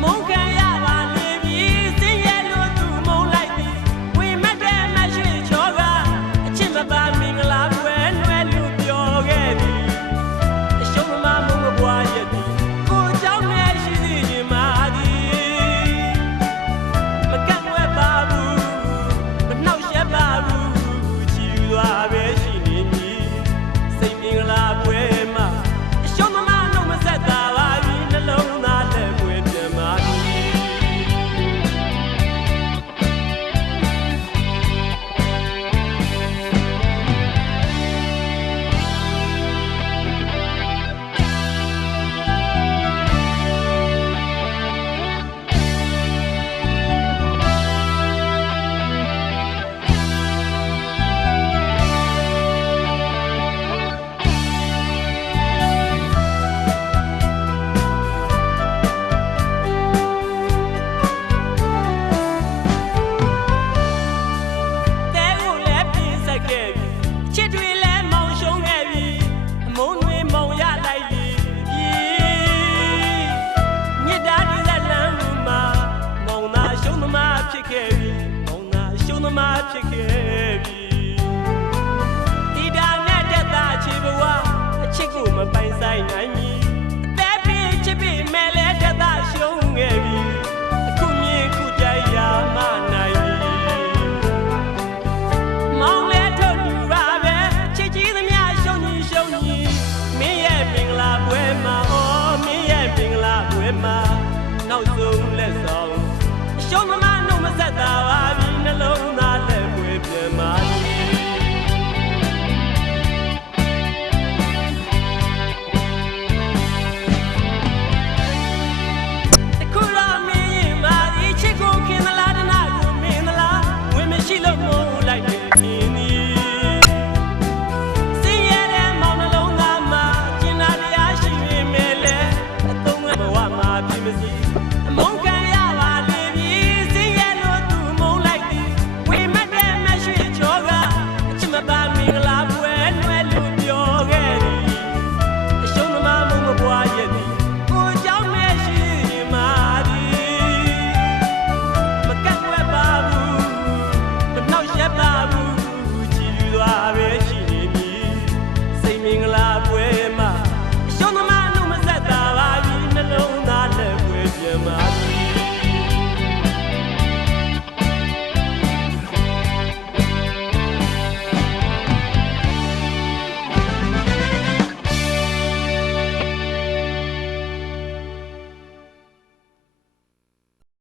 mon.